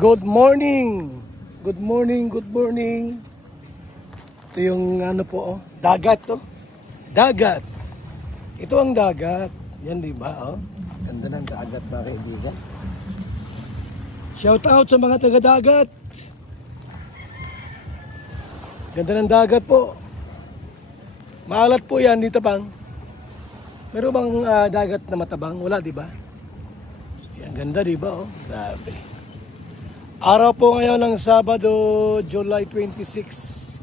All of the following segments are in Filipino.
Good morning! Good morning, good morning. Ito yung ano po, dagat to. Dagat. Ito ang dagat. Yan di ba, oh? Ganda ng dagat, mga kaibigan. Shout out sa mga taga-dagat. Ganda ng dagat po. Maalat po yan dito bang. Meron bang dagat na matabang? Wala, di ba? Yan, ganda, di ba, oh? Grabe. Araw po ngayon ng Sabado, July 26,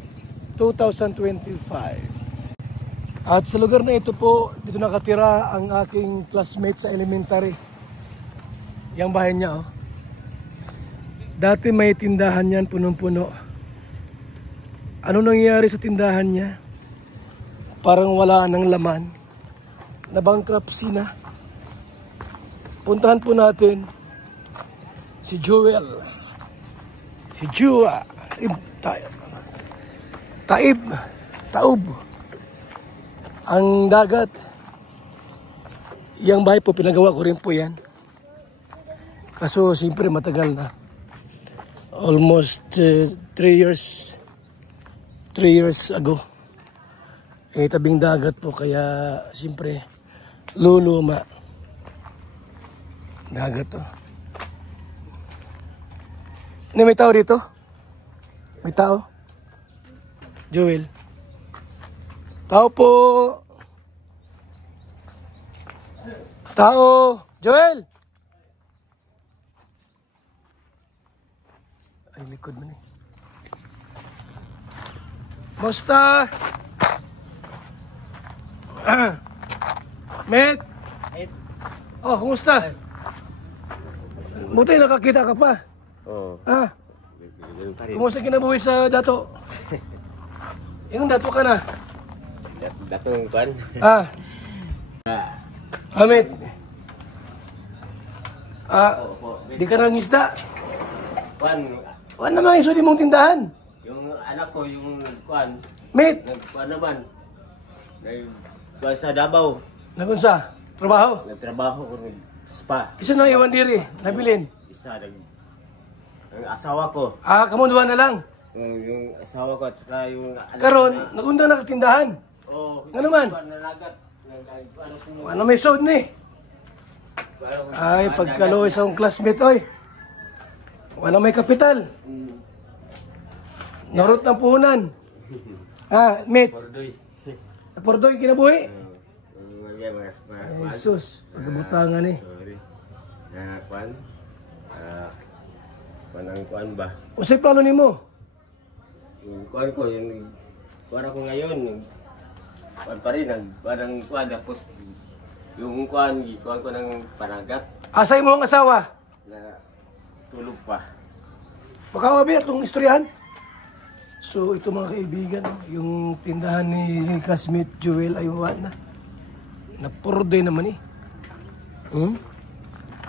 2025. At sa lugar na ito po, dito nakatira ang aking classmate sa elementary. Yang bahay niya, oh. Dati may tindahan yan, punong-puno. Ano nangyari sa tindahan niya? Parang wala nang laman. Na-bankruptcy na. Puntahan po natin si Joel. Si Jua, Taob, ang dagat. Yang bahay po, pinagawa ko rin po yan. Kaso, siyempre matagal na. Almost 3 years ago. Eh, tabing dagat po, kaya siyempre, luluma. Dagat to. May tao dito? May tao? Joel? Tao po! Tao! Joel! Ay, likod mo na eh. Musta? Met? Oh, kumusta? Buti nakakita ka pa. Oo. Ah? Kumusta kinabuhi sa dato? Yung dato ka na? Datong kan. Ah? Hamid? Di ka nang isda? Kuan. Kuan naman yung sudi mong tindahan? Yung anak ko, yung kuan. Mit? Nagkuan naman. Nagkuan sa Davao. Nagunsa? Trabaho? Nagtrabaho ko ng spa. Isa na iwan diri? Nabilin? Isa, ang asawa ko. Kamunduan na lang? Yung asawa ko at saka yung anak Karon, nagunda na katindahan? Oo. Nga naman? Nalagat. Ano may sod ni? Ay, pagkaloy sa akong classmate, oy. Wala may kapital. Narot ng puhunan. Mate. Pordoy. Pordoy, kinabuhi? Mga Jesus, pagkabutangan eh. sorry. Kuan. Kuan kuan ba? Usay plano ni mo? Yung kuan ko, yung kuan ako ngayon, kuan pa rin, parang kuan, tapos yung kuan ko ng panagat Asay mo ang asawa? na tulog pa. Baka mabi itong istoryahan. So ito mga kaibigan, yung tindahan ni classmate Joel ay wala na. Napurdoy naman eh.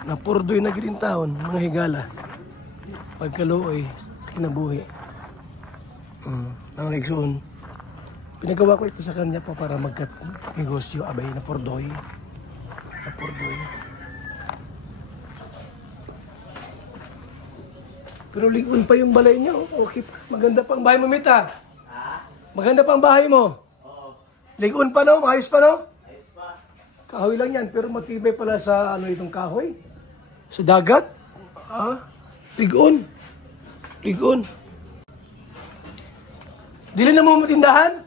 Napurdoy na green town, mga higala. Pagkaluoy, kinabuhi. Ang nagsuon. Pinagawa ko ito sa kanya pa para magkat-negosyo. Abay, napurdoy. Napurdoy. Pero ligon pa yung balay niya. Okay pa. Maganda pang bahay mo, Mita. Maganda pang bahay mo. Oo. Ligon pa no? Ayos pa no? Ayos pa. Kahoy lang yan. Pero matibay pala sa ano itong kahoy. Sa dagat. Ligon. Ligon. Dili na mo matindahan?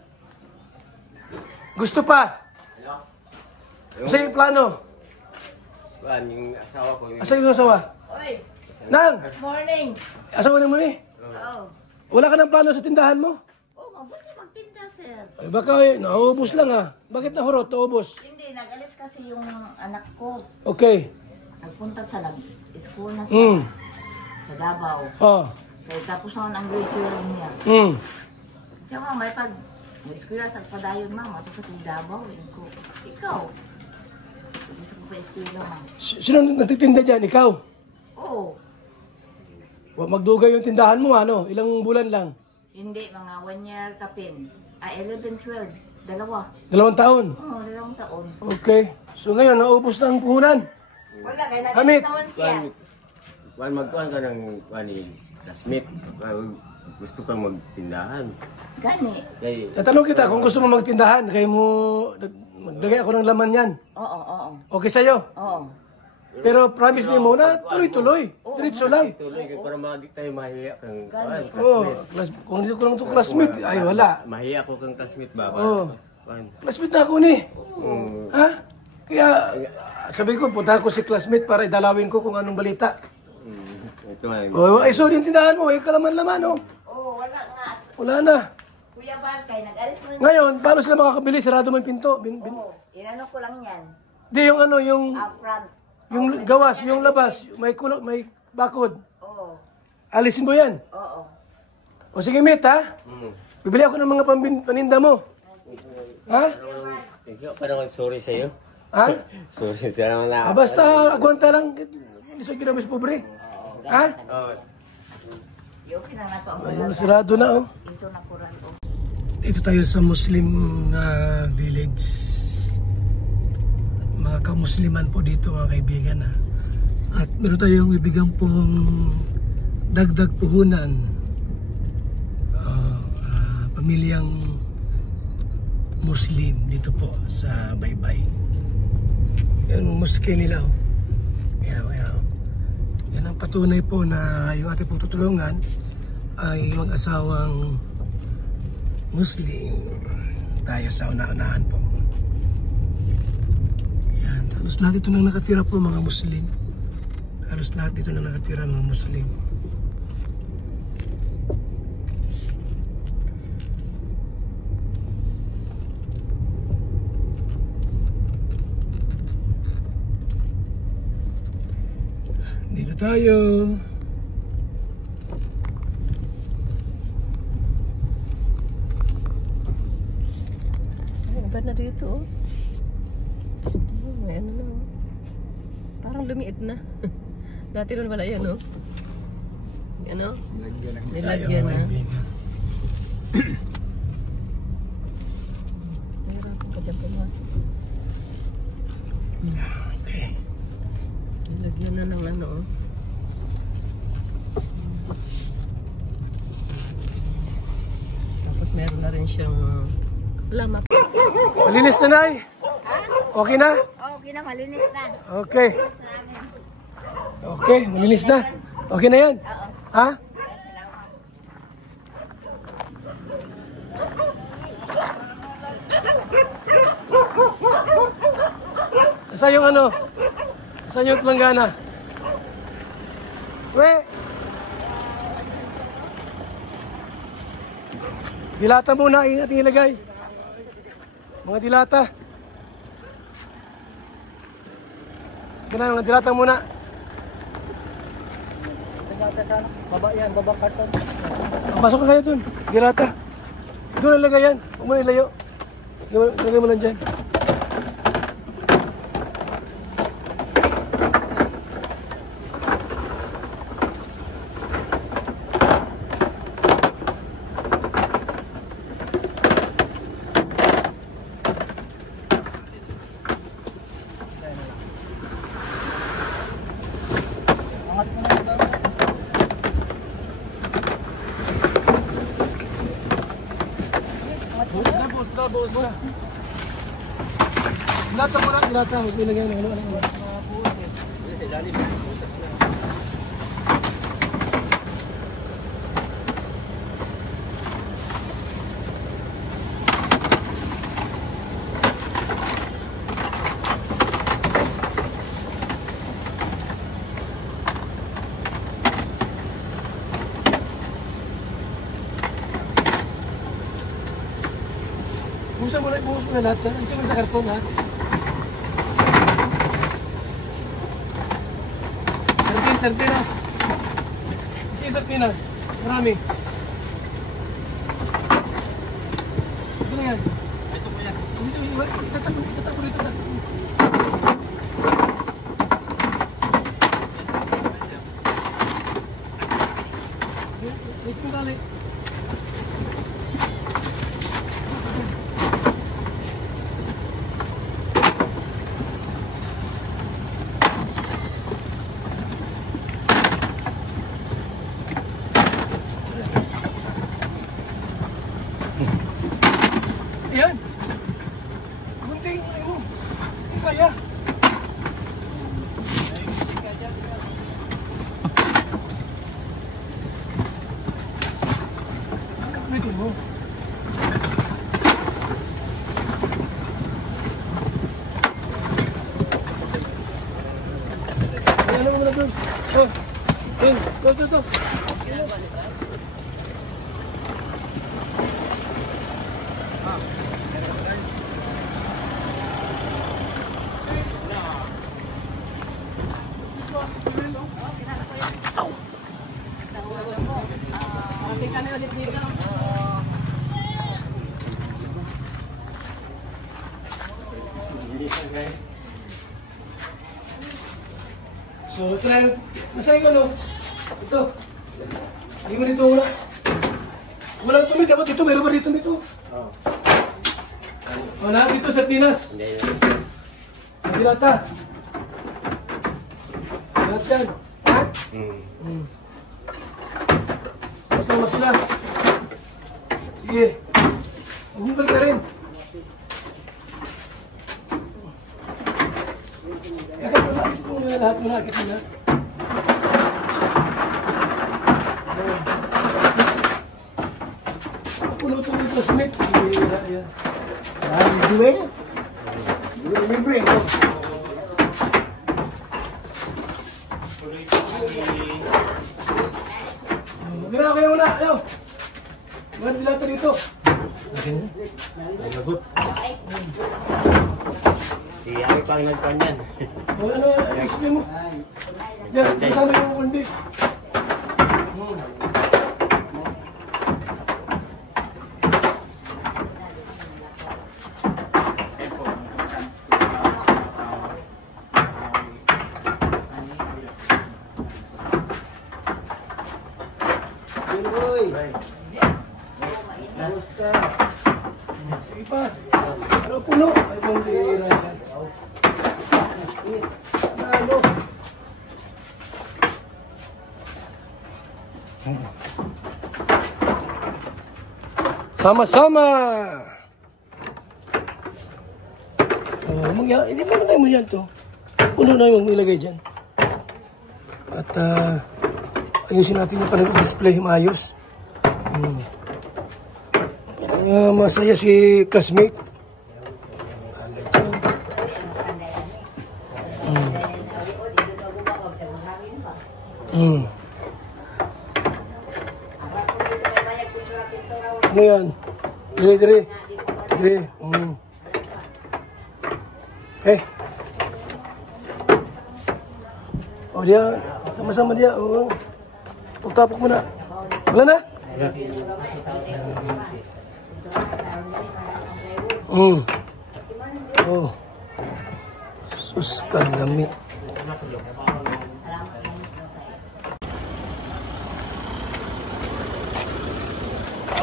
Gusto pa? Hello? Asa yung plano? Kuan, yung asawa ko. Asa yung asawa? Oy, Nang! morning. Asawa na mo ni? Oo. Wala ka ng plano sa tindahan mo? Oh, mabuti magtinda, sir. Ay baka naubos lang Bakit nahurot? Naubos? Hindi, nag-alis kasi yung anak ko. Okay. Nagpunta sa school na sa Davao. Oh. Kaya tapos naman ang grade 12 niya. Tsaka may eskwela sa padayon, mama. Tapos sa Davao, yun ko. Ikaw. Gusto ko pa eskwela, mama. Sino nagtitinda dyan? Ikaw? Oo. Magdugay yung tindahan mo, ano? Ilang bulan lang? Hindi, mga 1 year kapin. 11, 12. Dalawa. 2 taon? Oo, 2 taon. Okay. So ngayon, naubos na ang puhunan. Wala, kaya Hamid. nag-alis naman siya. magkuhan ka ng classmate. Gusto kang magtindahan. Gani. Kay, Tatanong kita kung gusto mo magtindahan, kaya mo maglagay ako ng laman yan. Oo. Okay sa'yo? Oo. Pero promise mo muna, tuloy-tuloy. Diretso lang. tuloy kay para di tayo mahiya kang kuhan, Oo, classmate. kung hindi ko lang ito classmate, ay wala. Mahiya ko kang classmate ba? Oo. Kuhan. Classmate na ako ni. Mm. Ha? Kaya, sabi ko, puntahan ko si classmate para idalawin ko kung anong balita. Ito nga. Oh, ay, sorry yung tindahan mo, kalaman-laman, oh. Oo, wala nga. Wala na. Kuya Bangkay, nag-alis mo rin. Ngayon, paano sila makakabili? Sarado mo yung pinto. Oo, inano ko lang yan. Di, yung ano, yung Front. gawas, yung labas, may kulot, may bakod. Oo. Alisin mo yan. Oo. O sige, mate, ha? Bibili ako ng mga paninda mo. Ha? Parang sorry sa'yo. Ha? Sorry sa'yo naman na. Basta, agwanta lang. Hindi sa kinabas pobre. Ha? Yung kinanapa mo. Ayun, sarado na, oh. Ito na kuran ko. Dito tayo sa Muslim village. Mga kamusliman po dito, mga kaibigan. Ha? At meron tayong ibigang pong dagdag puhunan. Pamilyang Muslim dito po sa Baybay. Yan, mosque nila. Oh. Yan ang patunay po na yung ating tutulungan ay mag-asawang Muslim. Tayo sa una-unahan po. Yan. Halos lahat dito nang nakatira po mga Muslim. Halos lahat dito nang nakatira mga Muslim. Dito tayo. Ba't na dito? May ano na. Parang lumiit na. Dati rin wala yan, no? Ano? Nilagyan na. Mahirapan ka dyan pumasok. Okay. Nilagyan na ng ano, oh. Tapos meron na rin siyang lama. Malinis na, Nay? Okay na? Oo, malinis na. Okay. Okay, malinis na. Okay na yan? Ha? Saan yung ano? Saan yung planggana? We! Dilata muna ang ating ilagay. Mga dilata. Kaya mga dilata muna. Baba yan, baba karton. Pasok na kayo dun. Dilata. Doon nalagay yan. Huwag mo nilayo. Lagay mo lang dyan. Labos na. Dilata mo lang, dilata. Huwag nilagay ng ano. Buhos mo na lahat yan. Isa mo sa karton, ha? Sardinas. Isa yung sardinas. Marami. Ito na yan. Ito po yan. Tatakbo dito. Let's go, dali. mo. Ano mo na doon? Oh, ito. Kami ulit dito. So, try. Nasa yung ano? Ito. Hindi mo dito muna. Walang tumit. Dapat dito. Meron ba dito dito? Oo. Wala dito sa Tinas. Hindi. Hindi lata. Lahat yan. Ha? Masama sila. Sige. Humbal ka rin. Lahat mo nakit mo na. Pulutan dito sa Smith. Ayan. Duel? Duel membre. Okay na muna. Ayaw. Mga dilata dito. Lagot. Si Ari pang nagpanyan. O ano, explain mo. Yan, kasama yung corned beef. Sige pa. Ano puno? Ay, pambira yan. Ano? Sama-sama! Hindi mo na tayo mo yan to. Puno na yung nilagay dyan. At ayusin natin yung panag-display maayos. Masaya si classmate. Ano yan? Dire. Okay. O diyan, sama-sama dia. O, tapok mo na. Wala na? Oh. Sus kandami.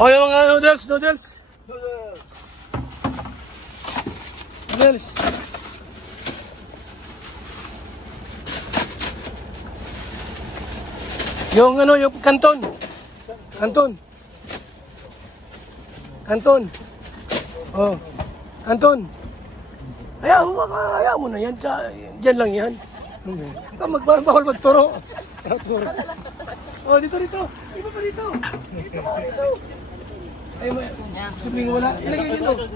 Oh, yung mga noodles. Yung ano, yung kanton. Oh, kanton. Ayaw mo na yan. Diyan lang yan. Bawal magturo. Oh, dito. Iba pa dito. Ay, subling wala. Ilagay niyo to.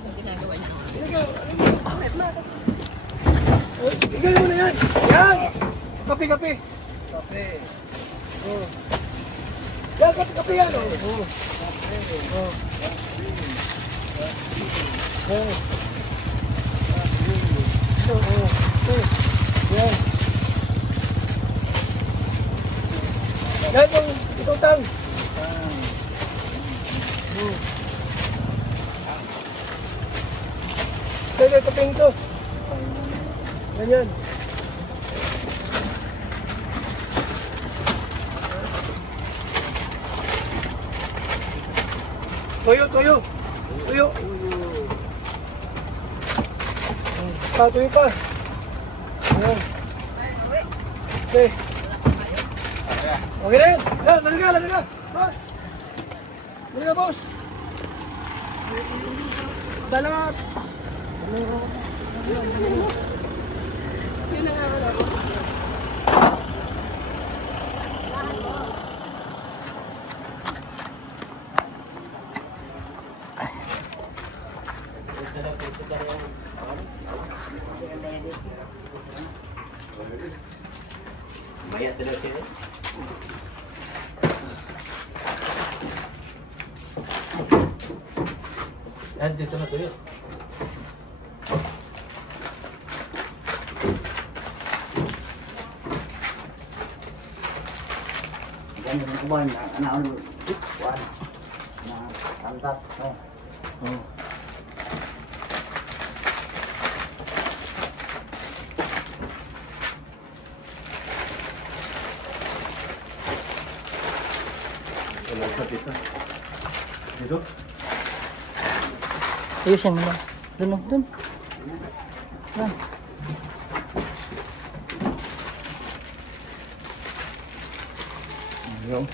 Ilagay mo na yan. Yan. Kape. Oh. Yan, kape yan. Yan. Yan itong tang. Kaya kaping ito. Ganyan. Tuyo. Tuyo pa. Ayan. Okay. Okay na yan. Lari ka. Boss. Lari ka, boss. Balat. Dito na tuyo. Yan yung kumain na ano kuan na kantat no. Oh. Wala sa dito. Dito? Ayusin mo lang. Doon. Yan. Yung.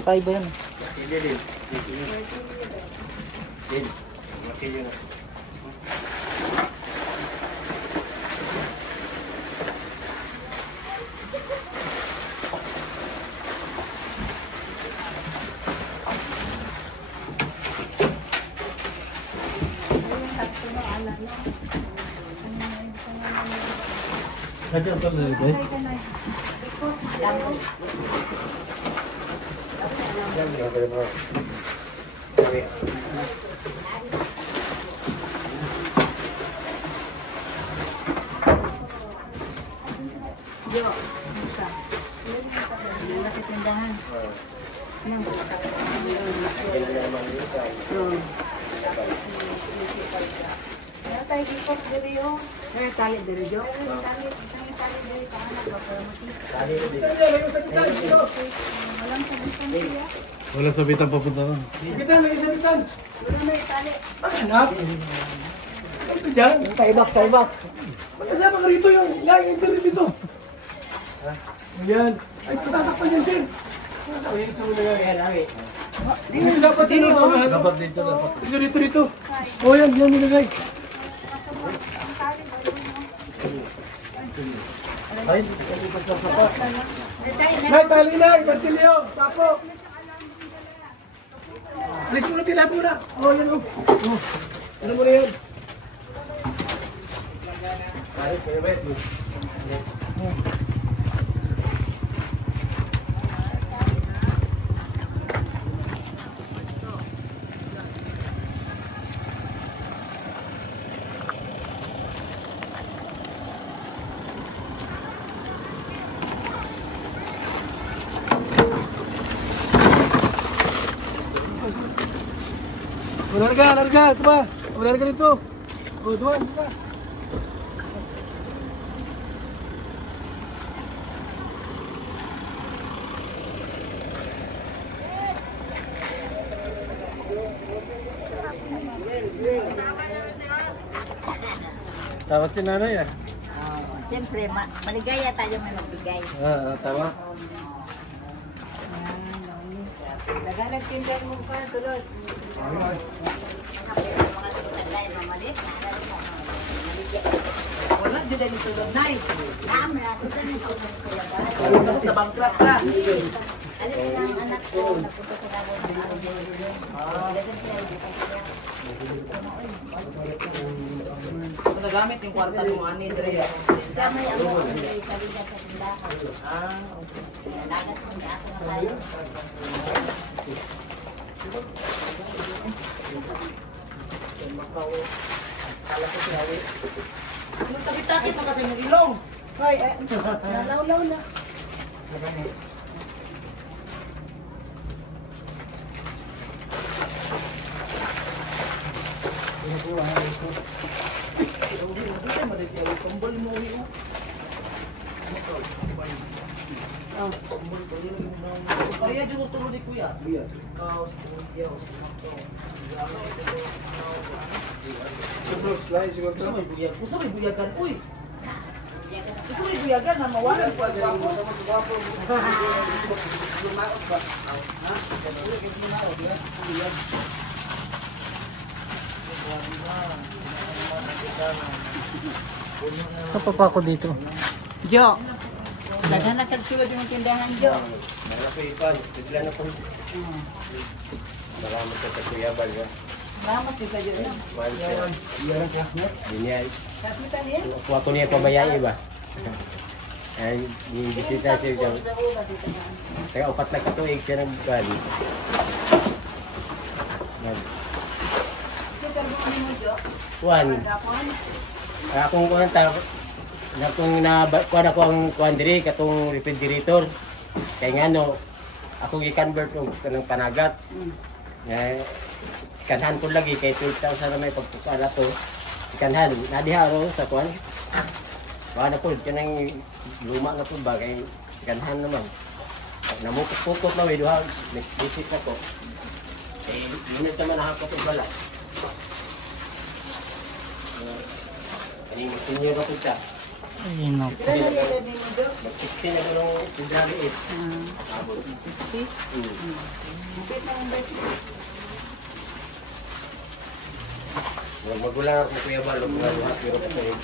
Kakaiba yan. Nandiyan pa na ito. Jo, basta. Wala sa tindahan. Nang tayo kikot diri yo. Tali diri jo. Tali diri paano ka para Wala sa bitang papunta ron. Sabitan, lagi sabitan. Wala may tali. Hanap. Ito dyan. Taibox. Magkasama ka rito yung laging internet dito. Ayan. Ay, patatakpan yan, sir. Ito mo na yan. Dito dapat sino. Dapat dito, dapat. Dito. O yan, yan nilagay. Ay, Nay, tali na, Castillo. Tapo. Alis mo na, tila mo na. O, yan o. Ano mo na yan? Larga. Ito ba? Larga dito. O, doon. Ito ba? tapos si nanay ah. Siyempre, maligaya tayo may magbigay. Tama. Laganag tindahan mo pa, tulad. Wala, dyan din tulad na eh. Tapos na bankrupt ka. Alam mo ang anak ko, napunta sa Davao. Nagamit yung kwarta mo ani dire. Kaya may ako, kaligat sa tindahan. Lagat mo na ako na tayo. Takit na kasi ng ilong. Hoy, nalaw-law na. Kaya dito tulog ni kuya. Kau Gusto may buyagan, uy. Gusto may buyagan na mawalan ko ako. Sa papa ko dito. Jo, daghan na kagsulod yung tindahan, Jo. Mana ko ipan, bigla na ko. Salamat sa Kuya Bal. Salamat din sa Jo. Dinyay. Kapitan niya? Kuha ko niya pabayai ba? Ay, yung bisita siya dyan. Kaya 4 na katuig siya nag-bali. Kuan. Akong kuan ta kung kuan ako ang kuan diri katong refrigerator. Kaya nga no, ako gi-convert og kanang panagat. Kanhan ko lagi kay 12,000 na may pagpukan na to. Kanhan, nadiha ro sa kuan. Wala po, kanang luma na po ba kay kanhan naman. Namukot-pukot na may duha, nag-visit ako. Eh, yun naman nakakot og balas. Kaning senior ako siya. Ay, no. 16 na ko nung February 8. Abot. 60? Magulang ako Kuya Bal, mga luhas, pero pa tayo.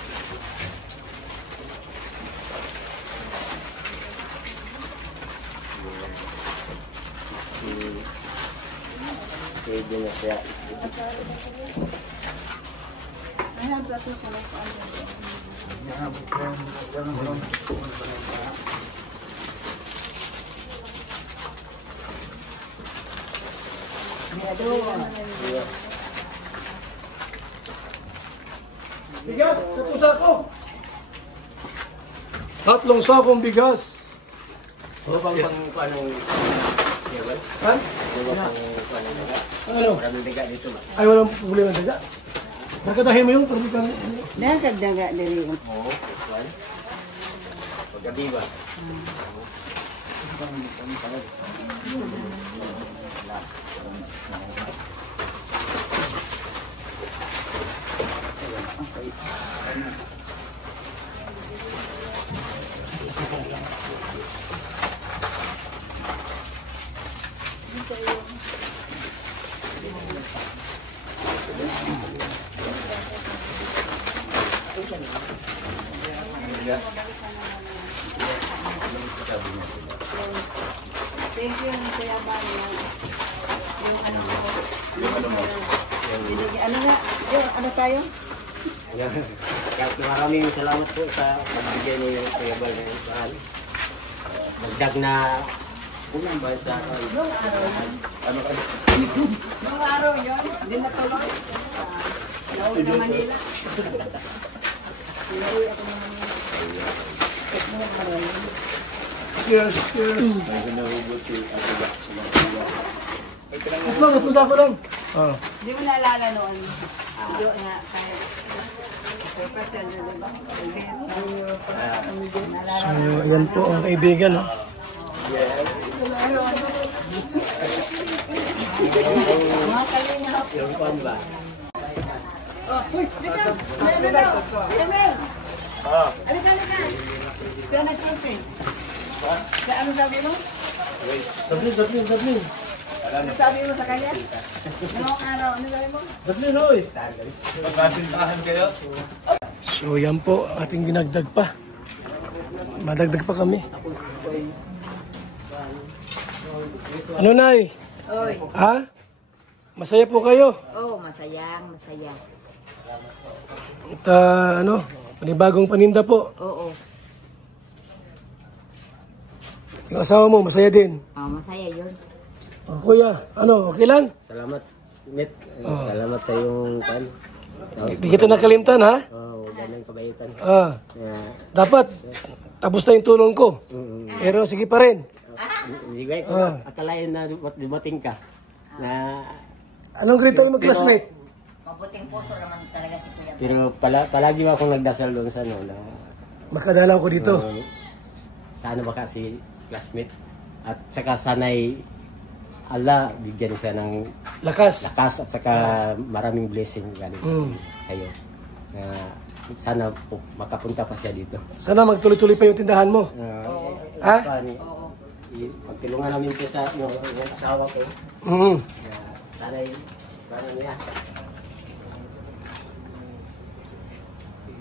Pwede na siya. Bigas, 3 sako. 3 sakong bigas. Ano bang paanong Kuya Bal? Ha? Ano bang paanong daga? Ano? Maraming daga dito ba? Ay, walang problema ng daga. Nakadahin mo yung permikan. Nagdaga diri. Oo, kuan. Paggabi ba? Thank you, Kuya Bal. Yung ano mo. Ano nga? Yung ano tayo? Kaya maraming salamat po sa pagbigay niyo yung Kuya Bal ng mahal. Magdag na unang ba sa Nung araw yun, hindi natuloy. Nauwi na Manila. Nauwi ako na Manila. Cheers, cheers. Mas lang, 3 sako lang. Ah. Hindi mo naalala noon. Doon nga, kaya. Person na diba? So, ayan po ang kaibigan. No? yung kuan ba? Siya nag-surfing. Sa ano sabi mo? Sablin. Ano sabi mo sa kanya? Noong araw, ano sabi mo? Sablin, hoy. So, yan po, ating ginagdag pa. Madagdag pa kami. Ano, Nay? Oy. Ha? Masaya po kayo? Oh, masayang, masaya. At panibagong paninda po. Oo. Yung asawa mo, masaya din. Oh, masaya yun. Oh, kuya, okay lang? Salamat, Met. Salamat sa iyong kuan. Hindi kita nakalimtan, ha? Ganang kabaitan. Dapat, tapos na yung tulong ko. Pero sige pa rin. Hindi ba? Akalain na dumating ka. Na Anong grade tayo mag-classmate? Mabuting puso naman talaga si Kuya. pero palagi akong nagdasal doon sa ano na Makadalaw ko dito. sana baka si classmate at saka sanay Allah bigyan siya ng Lakas. lakas at saka maraming blessing galing sa iyo. Sana po, makapunta pa siya dito. Sana magtuloy-tuloy pa yung tindahan mo. Ha? Pagtulungan namin po sa yung asawa ko. Sana paano niya.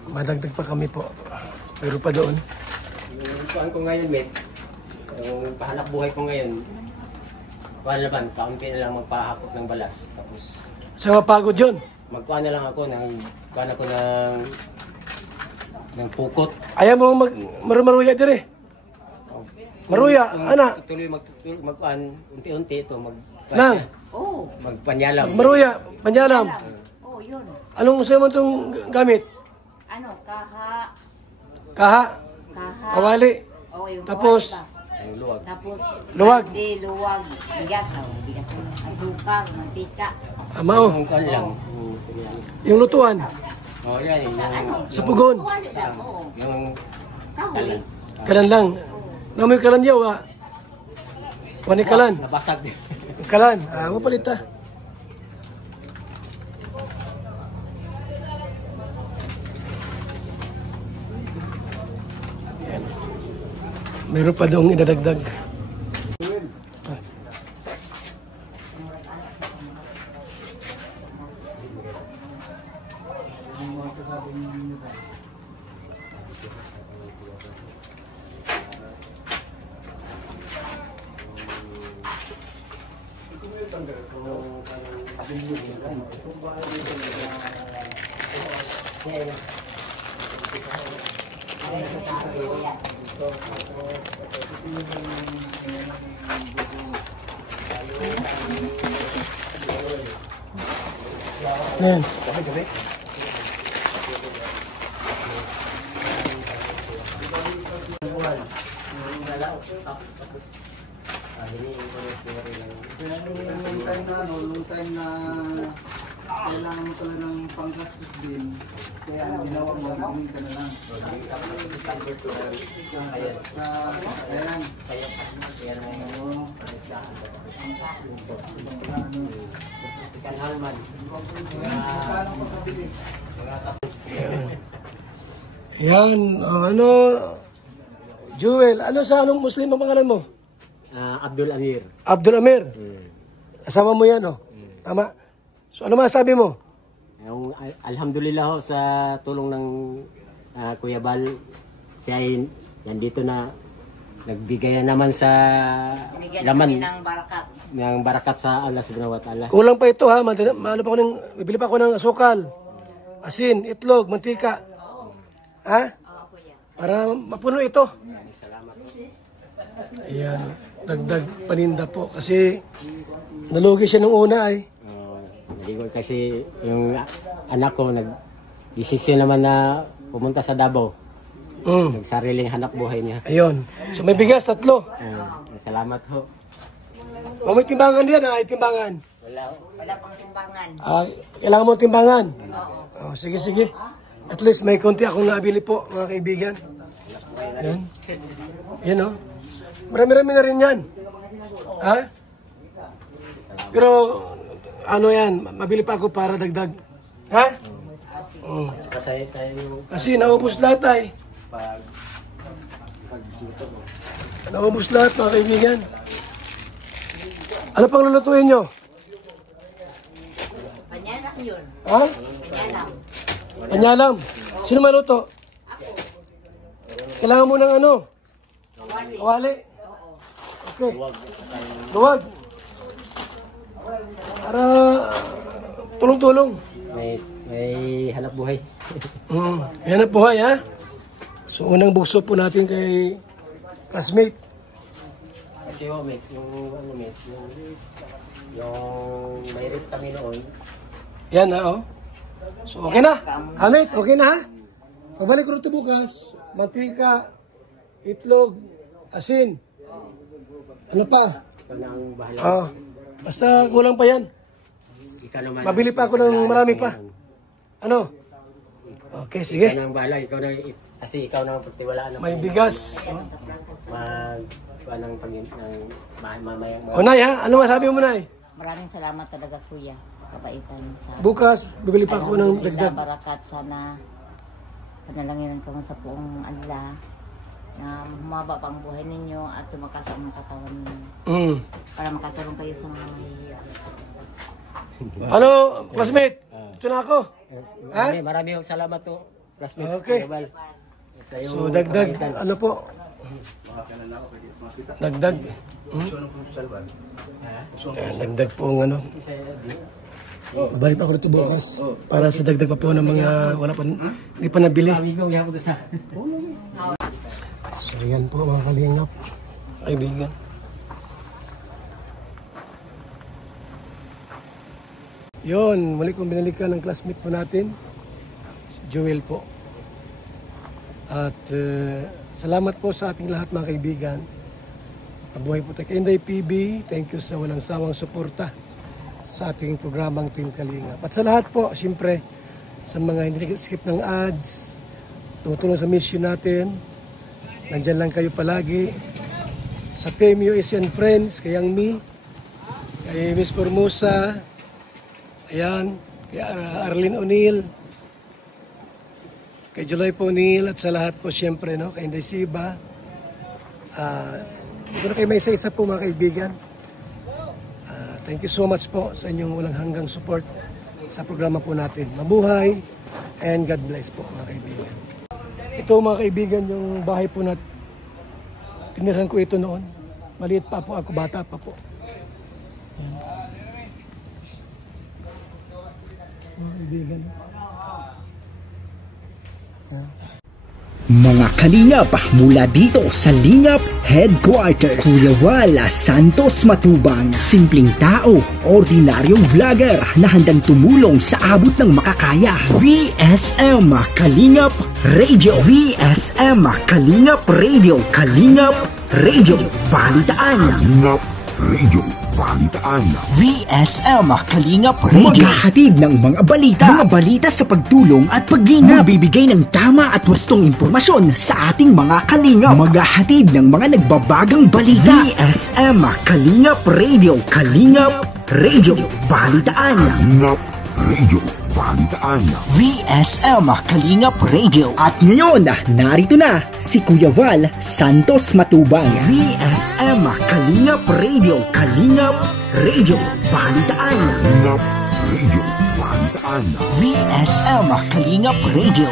Madagdag pa kami po. Pero pa doon. Yung kuhaan ko ngayon, Met, yung pahanap buhay ko ngayon, kuhaan naman, kaunti na lang magpahakot ng balas. Tapos, Sa mapagod yun. magkuhaan na lang ako ng, kuhaan ako ng ng pukot. Ayaw mo maruya dire. Maruya, ana. Tuloy mag-kuan, unti-unti ito, Nang, Oo. magpanyalam. maruya, panyalam. Oo, yun. Anong gusto mo itong gamit? Ano, Kaha, kaha. kawali, Oo, yung Tapos, kawali ba? Ang luwag. Tapos, Luwag. Hindi, luwag. Bigas. Bigas. Asukal, mantika. amao, Ang kuan lang. yung lutuan, Oh, yan. sa pugon. Kawali lang, oo. Yung Kahoy. Kalan lang. Namoy kalan yaw, Wani kalan. nabasag. Kalan, mapalit ta. Yan. Meron pa doong idadagdag. Yan. Nung time na kailangan mo talaga ng panggastos din. Kaya ang ginawa mo, gawin ka na lang. Yan, ano, Jewel, ano sa anong Muslim ang pangalan mo? Abdul Amir. Abdul Amir. Asawa mo yan, Tama. So ano masabi mo? Yung, alhamdulillah ho, sa tulong ng Kuya Bal, siya ay nandito na nagbigay naman sa Binigyan laman kami ng barakat. ng barakat sa Allah subhanahu wa ta'ala. Kulang pa ito ha, ano pa ako ng, bibili pa ako ng asukal, asin, itlog, mantika. Ha? Oo, kuya. Para mapuno ito. Ayan, dagdag paninda po kasi nalugi siya nung una ay. Naligo kasi yung anak ko nag-desisyon naman na pumunta sa Davao. Nagsariling hanap buhay niya. Ayun. So may bigas, 3. Salamat ho. O may timbangan diyan ha, timbangan. Wala pang timbangan. Kailangan mo timbangan. Oo. Sige, sige. At least may konti akong nabili po, mga kaibigan. Yan. Yan o. Marami-rami na rin yan. Ha? Pero, ano yan, mabili pa ako para dagdag. Ha? Kasi naubos lahat ay. Naubos lahat, mga kaibigan. Ano pang lulutuin nyo? Panyalam yun. Ha? Panyalam. Panyalam. Sino maluto? Kailangan mo ng ano? Kawali. Kawali. Okay. Luwag. Para tulong-tulong. May hanap buhay. Hanap buhay ha. So unang bukso po natin kay classmate. Kasi ho, mate, yung may rip kami noon. Yan ha, So okay na. Hamid, okay na ha? Pabalik ko rito bukas. Mantika, itlog, asin. Ano pa? Ikaw na ang bahala. Basta kulang pa yan. Ikaw naman. Mabili pa ako ng marami pa. Ano? Okay, sige. Ikaw na ang bahala. Ikaw na, kasi ikaw na ang pagtiwalaan. May bigas. Ng mamayang. Nay ha? Ano masabi mo, Nay? Maraming salamat talaga, kuya. Kabaitan sa... Bukas, bibili pa ako ng Alhamdulillah, dagdag. barakat. Sana panalangin ka sa buong Allah na humaba pa ang buhay ninyo at tumakas ang mga katawan ninyo para makatulong kayo sa mga mahihirap. Ano, classmate? Ito na ako. Marami salamat to. Classmate. Okay. Sa'yo, So, dagdag, ano po? Dagdag. Dagdag po ang ano. Balik pa ako dito bukas para sa dagdag pa po ng mga wala pa, hindi pa nabili. So yan po mga kalingap, kaibigan. Yun, muli kong binalikan ng classmate po natin, si Joel po. At salamat po sa ating lahat mga kaibigan. Mabuhay po tayo kay Inday PB. Thank you sa walang sawang suporta sa ating programang Team Kalingap. At sa lahat po, siyempre, sa mga hindi nag-skip ng ads, tumutulong sa mission natin, nandyan lang kayo palagi. Sa Team USN Friends, kay Yang Mi, kay Miss Formosa, ayan, kay Arlene O'Neill, kay July po O'Neill, at sa lahat po siyempre, no, kay Inday Siba. Siguro kayo may isa-isa po mga kaibigan. Thank you so much po sa inyong walang hanggang support sa programa po natin. Mabuhay and God bless po mga kaibigan. Ito mga kaibigan yung bahay po natin. Tinirhan ko ito noon. Maliit pa po ako, bata pa po. Ayan. Mga kaibigan. Ayan. Mga kalingap mula dito sa Lingap Headquarters, Kuya Val Santos Matubang, simpleng tao, ordinaryong vlogger na handang tumulong sa abot ng makakaya. VSM Kalingap Radio, VSM Kalingap Radio, Kalingap Radio Balitaan, Kalingap Radio Balitaan, VSM Kalingap Radio, maghahatid ng mga balita sa pagtulong at paglinga, bibigay ng tama at wastong impormasyon sa ating mga kalingap, maghahatid ng mga nagbabagang balita. VSM Kalingap Radio, Kalingap Radio Balitaan, Kalingap Radio Balitaan, VSM Kalingap Radio. At ngayon, narito na si Kuya Val Santos Matubang. VSM Kalingap Radio, Kalingap Radio Balitaan, Kalingap Radio Balitaan, VSM Kalingap Radio.